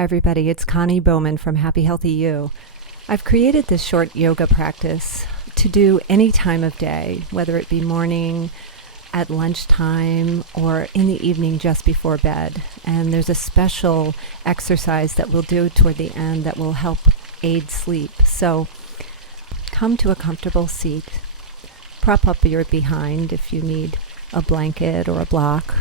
Hi everybody, it's Connie Bowman from Happy Healthy You. I've created this short yoga practice to do any time of day, whether it be morning, at lunchtime, or in the evening just before bed. And there's a special exercise that we'll do toward the end that will help aid sleep. So come to a comfortable seat, prop up your behind if you need a blanket or a block,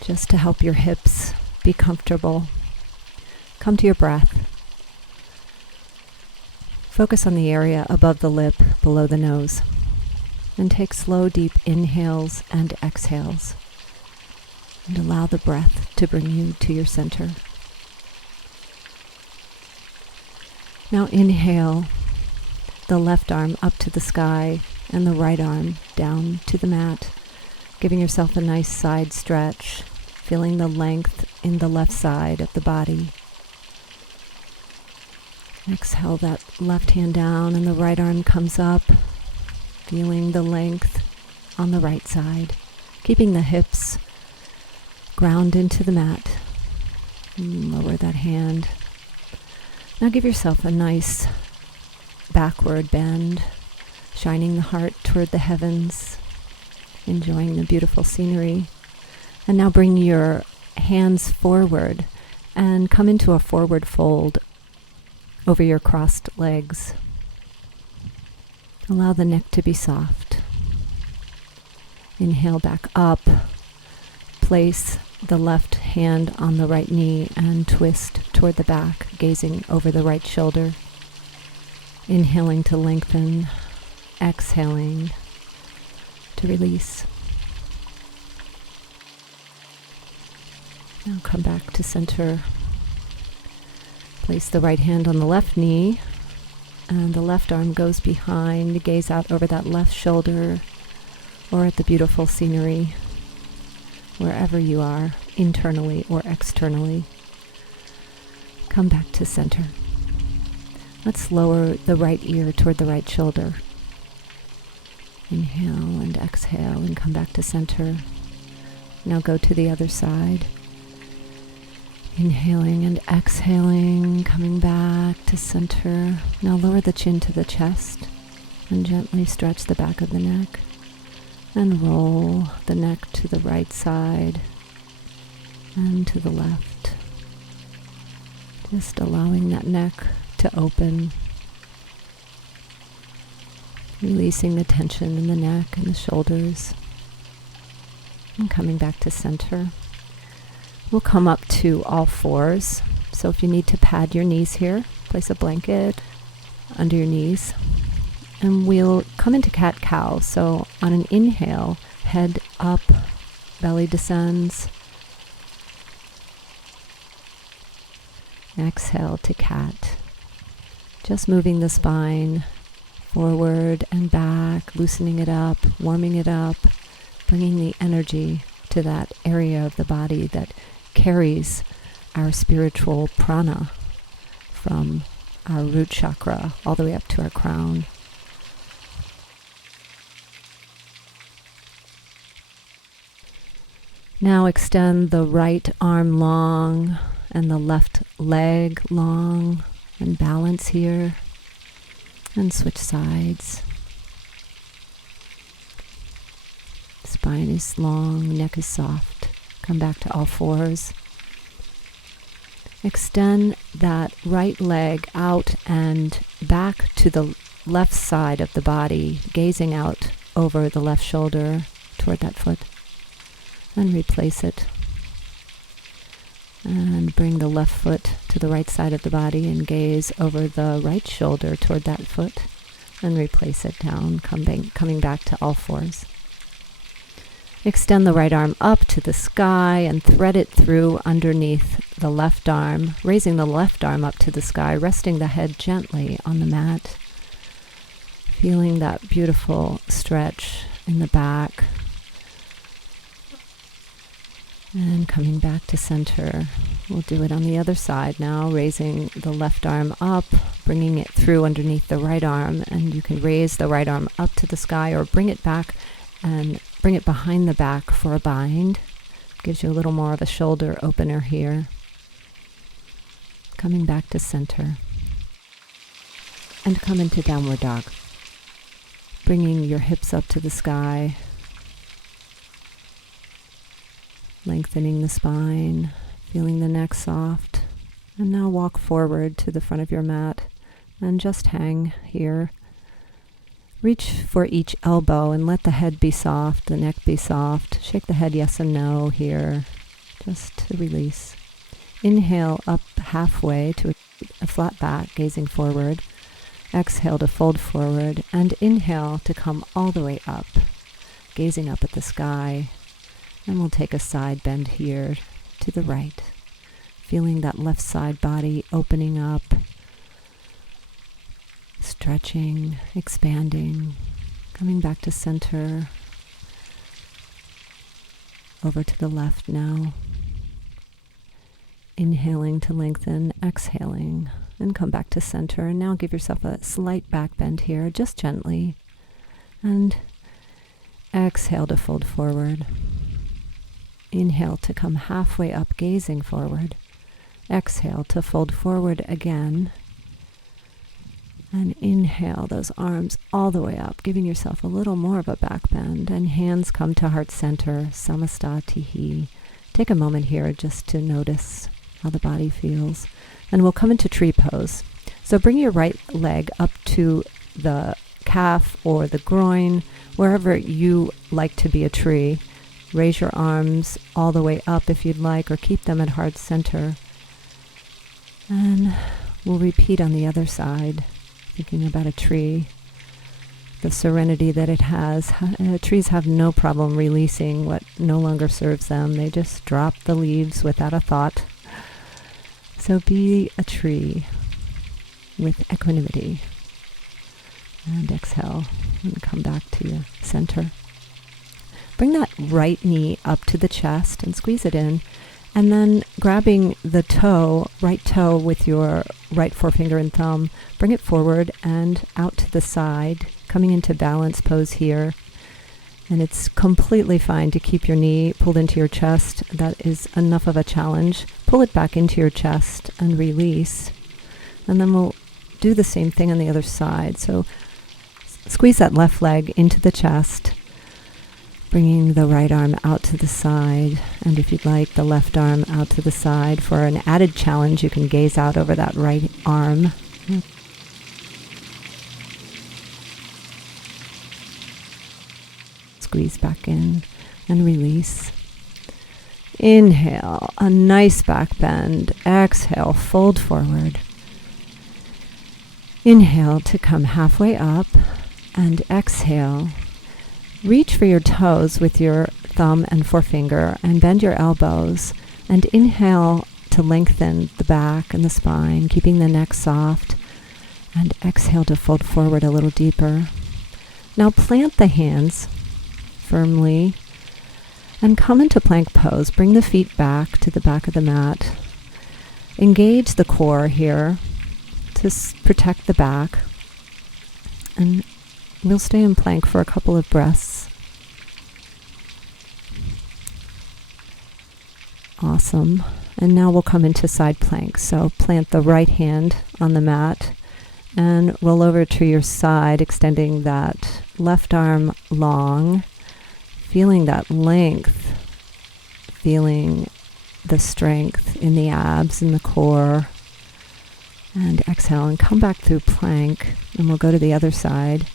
just to help your hips be comfortable. Come to your breath. Focus on the area above the lip, below the nose, and take slow, deep inhales and exhales, and allow the breath to bring you to your center. Now inhale the left arm up to the sky and the right arm down to the mat, giving yourself a nice side stretch, feeling the length in the left side of the body. Exhale that left hand down and the right arm comes up, feeling the length on the right side, keeping the hips ground into the mat. Lower that hand. Now give yourself a nice backward bend, shining the heart toward the heavens, enjoying the beautiful scenery. And now bring your hands forward and come into a forward fold over your crossed legs. Allow the neck to be soft. Inhale back up. Place the left hand on the right knee and twist toward the back, gazing over the right shoulder. Inhaling to lengthen. Exhaling to release. Now come back to center. Place the right hand on the left knee, and the left arm goes behind. Gaze out over that left shoulder, or at the beautiful scenery, wherever you are, internally or externally. Come back to center. Let's lower the right ear toward the right shoulder. Inhale and exhale and come back to center. Now go to the other side. Inhaling and exhaling, coming back to center. Now lower the chin to the chest and gently stretch the back of the neck and roll the neck to the right side and to the left. Just allowing that neck to open, releasing the tension in the neck and the shoulders, and coming back to center. We'll come up to all fours. So if you need to pad your knees here, place a blanket under your knees. And we'll come into cat-cow. So on an inhale, head up, belly descends. Exhale to cat. Just moving the spine forward and back, loosening it up, warming it up, bringing the energy to that area of the body that carries our spiritual prana from our root chakra all the way up to our crown. Now extend the right arm long and the left leg long, and balance here, and switch sides. Spine is long, neck is soft. Come back to all fours. Extend that right leg out and back to the left side of the body, gazing out over the left shoulder toward that foot. And replace it. And bring the left foot to the right side of the body and gaze over the right shoulder toward that foot. And replace it down, coming back to all fours. Extend the right arm up to the sky and thread it through underneath the left arm, raising the left arm up to the sky, resting the head gently on the mat. Feeling that beautiful stretch in the back. And coming back to center. We'll do it on the other side now, raising the left arm up, bringing it through underneath the right arm, and you can raise the right arm up to the sky or bring it back and bring it behind the back for a bind. Gives you a little more of a shoulder opener here. Coming back to center. And come into downward dog. Bringing your hips up to the sky. Lengthening the spine. Feeling the neck soft. And now walk forward to the front of your mat. And just hang here. Reach for each elbow and let the head be soft, the neck be soft. Shake the head yes and no here, just to release. Inhale up halfway to a flat back, gazing forward. Exhale to fold forward, and inhale to come all the way up, gazing up at the sky. And we'll take a side bend here to the right, feeling that left side body opening up, stretching, expanding, coming back to center, over to the left now. Inhaling to lengthen, exhaling, and come back to center. And now give yourself a slight back bend here, just gently. And exhale to fold forward. Inhale to come halfway up, gazing forward. Exhale to fold forward again. And inhale those arms all the way up, giving yourself a little more of a back bend. And hands come to heart center, samastatihi. Take a moment here just to notice how the body feels. And we'll come into tree pose. So bring your right leg up to the calf or the groin, wherever you like to be a tree. Raise your arms all the way up if you'd like, or keep them at heart center. And we'll repeat on the other side. Thinking about a tree, the serenity that it has. Trees have no problem releasing what no longer serves them. They just drop the leaves without a thought. So be a tree with equanimity. And exhale and come back to your center. Bring that right knee up to the chest and squeeze it in. And then grabbing the toe, right toe with your right forefinger and thumb, bring it forward and out to the side, coming into balance pose here. And it's completely fine to keep your knee pulled into your chest. That is enough of a challenge. Pull it back into your chest and release. And then we'll do the same thing on the other side. So squeeze that left leg into the chest. Bringing the right arm out to the side, and if you'd like, the left arm out to the side. For an added challenge, you can gaze out over that right arm. Squeeze back in and release. Inhale, a nice back bend. Exhale, fold forward. Inhale to come halfway up, and exhale. Reach for your toes with your thumb and forefinger and bend your elbows, and inhale to lengthen the back and the spine, keeping the neck soft, and exhale to fold forward a little deeper. Now plant the hands firmly and come into plank pose. Bring the feet back to the back of the mat. Engage the core here to protect the back, and we'll stay in plank for a couple of breaths. Awesome. And now we'll come into side plank. So plant the right hand on the mat and roll over to your side, extending that left arm long, feeling that length, feeling the strength in the abs and the core. And exhale and come back through plank, and we'll go to the other side.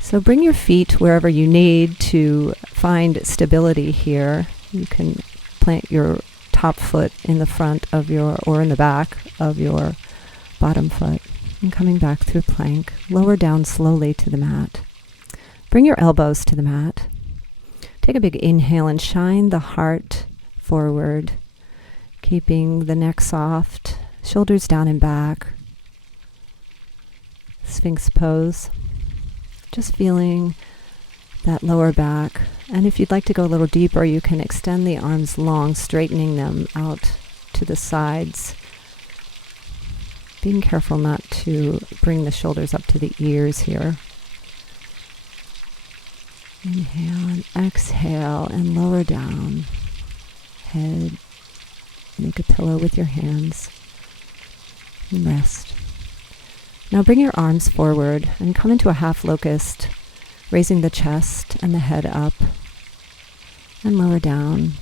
So bring your feet wherever you need to find stability here. You can plant your top foot in the front of your, or in the back of your bottom foot. And coming back through plank, lower down slowly to the mat. Bring your elbows to the mat. Take a big inhale and shine the heart forward, keeping the neck soft, shoulders down and back. Sphinx pose. Just feeling that lower back. And if you'd like to go a little deeper, you can extend the arms long, straightening them out to the sides. Being careful not to bring the shoulders up to the ears here. Inhale and exhale and lower down. Head. Make a pillow with your hands. and rest. Now bring your arms forward and come into a half locust, raising the chest and the head up and lower down.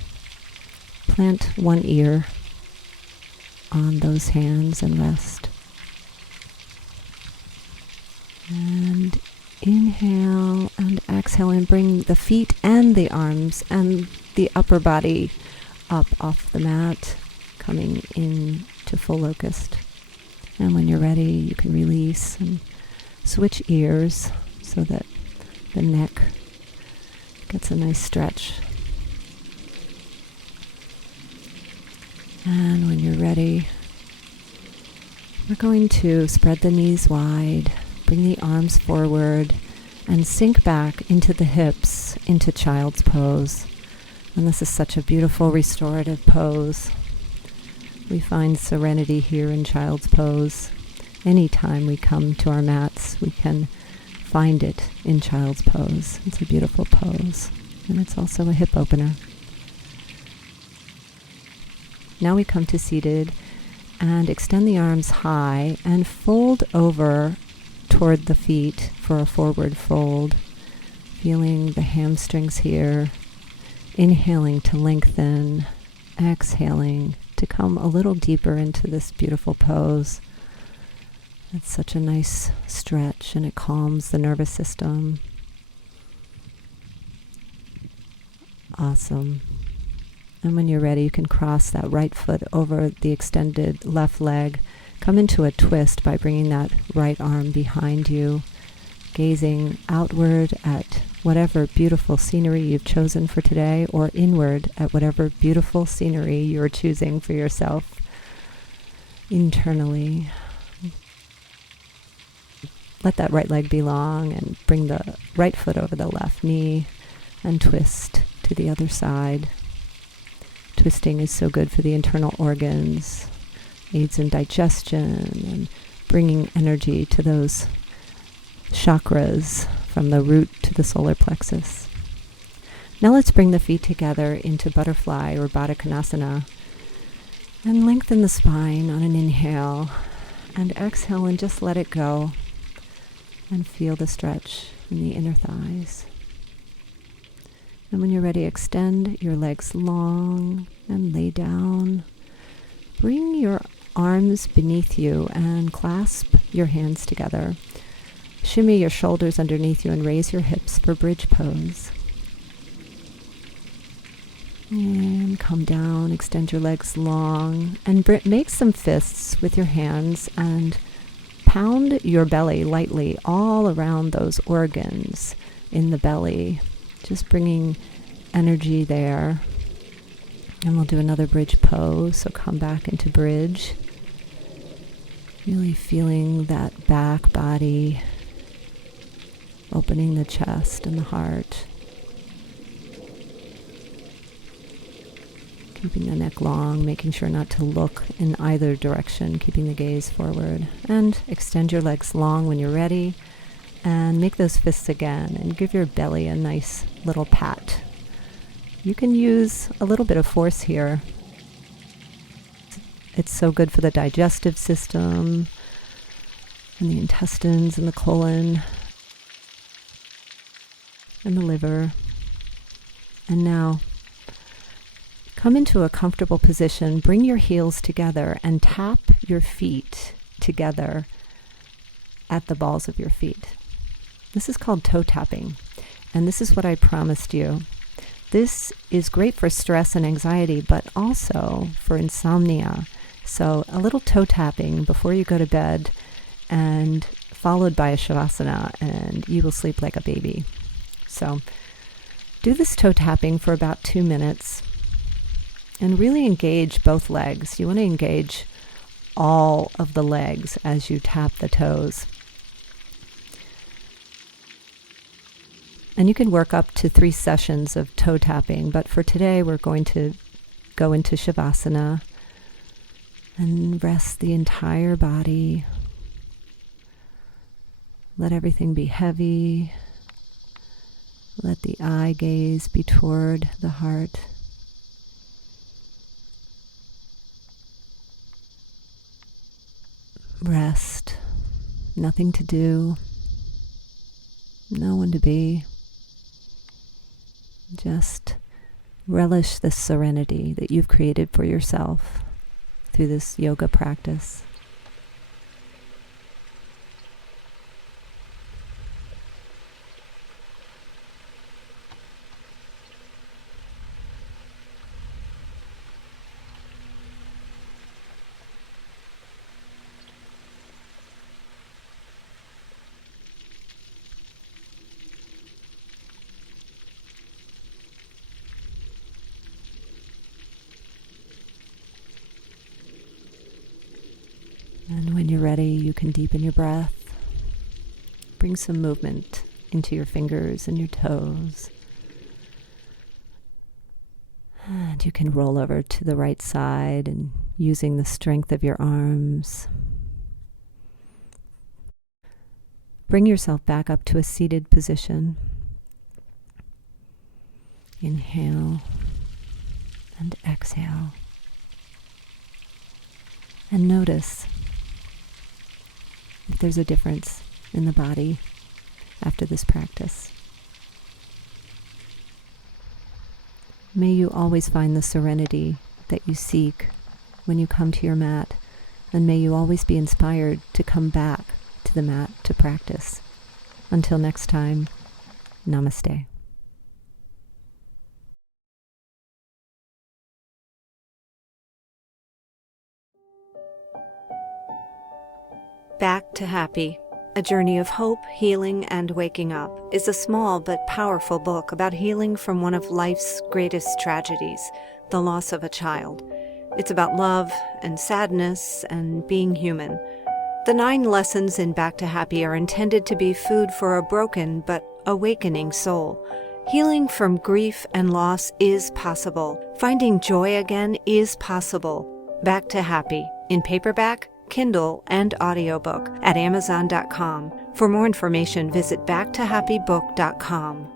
Plant one ear on those hands and rest. And inhale and exhale and bring the feet and the arms and the upper body up off the mat, coming into full locust. And when you're ready, you can release and switch ears so that the neck gets a nice stretch. And when you're ready, we're going to spread the knees wide, bring the arms forward, and sink back into the hips, into child's pose. And this is such a beautiful restorative pose. We find serenity here in child's pose. Anytime we come to our mats, we can find it in child's pose. It's a beautiful pose, and it's also a hip opener. Now we come to seated and extend the arms high and fold over toward the feet for a forward fold, feeling the hamstrings here. Inhaling to lengthen, exhaling to come a little deeper into this beautiful pose. It's such a nice stretch and it calms the nervous system. Awesome. And when you're ready, you can cross that right foot over the extended left leg. Come into a twist by bringing that right arm behind you, gazing outward at whatever beautiful scenery you've chosen for today, or inward at whatever beautiful scenery you're choosing for yourself internally. Let that right leg be long and bring the right foot over the left knee and twist to the other side. Twisting is so good for the internal organs, aids in digestion and bringing energy to those chakras from the root to the solar plexus. Now let's bring the feet together into butterfly or Baddha Konasana and lengthen the spine on an inhale and exhale and just let it go and feel the stretch in the inner thighs. And when you're ready, extend your legs long and lay down. Bring your arms beneath you and clasp your hands together. Shimmy your shoulders underneath you and raise your hips for bridge pose. And come down, extend your legs long, and make some fists with your hands and pound your belly lightly all around those organs in the belly, just bringing energy there. And we'll do another bridge pose, so come back into bridge. Really feeling that back body, opening the chest and the heart. Keeping the neck long, making sure not to look in either direction, keeping the gaze forward. And extend your legs long when you're ready. And make those fists again and give your belly a nice little pat. You can use a little bit of force here. It's so good for the digestive system and the intestines and the colon and the liver. And now, come into a comfortable position. Bring your heels together and tap your feet together at the balls of your feet. This is called toe tapping, and this is what I promised you. This is great for stress and anxiety, but also for insomnia. So a little toe tapping before you go to bed, and followed by a shavasana, and you will sleep like a baby. So do this toe tapping for about 2 minutes and really engage both legs. You want to engage all of the legs as you tap the toes. And you can work up to 3 sessions of toe tapping, but for today we're going to go into shavasana and rest the entire body. Let everything be heavy. Let the eye gaze be toward the heart. rest, nothing to do, no one to be. Just relish the serenity that you've created for yourself through this yoga practice. And when you're ready, you can deepen your breath. Bring some movement into your fingers and your toes. And you can roll over to the right side and using the strength of your arms, bring yourself back up to a seated position. Inhale and exhale. And notice if there's a difference in the body after this practice. May you always find the serenity that you seek when you come to your mat, and may you always be inspired to come back to the mat to practice. Until next time, Namaste. Back to Happy, A Journey of Hope, Healing, and Waking Up is a small but powerful book about healing from one of life's greatest tragedies, the loss of a child. It's about love and sadness and being human. The 9 lessons in Back to Happy are intended to be food for a broken but awakening soul. Healing from grief and loss is possible. Finding joy again is possible. Back to Happy, in paperback, Kindle, and audiobook at Amazon.com. For more information, visit backtohappybook.com.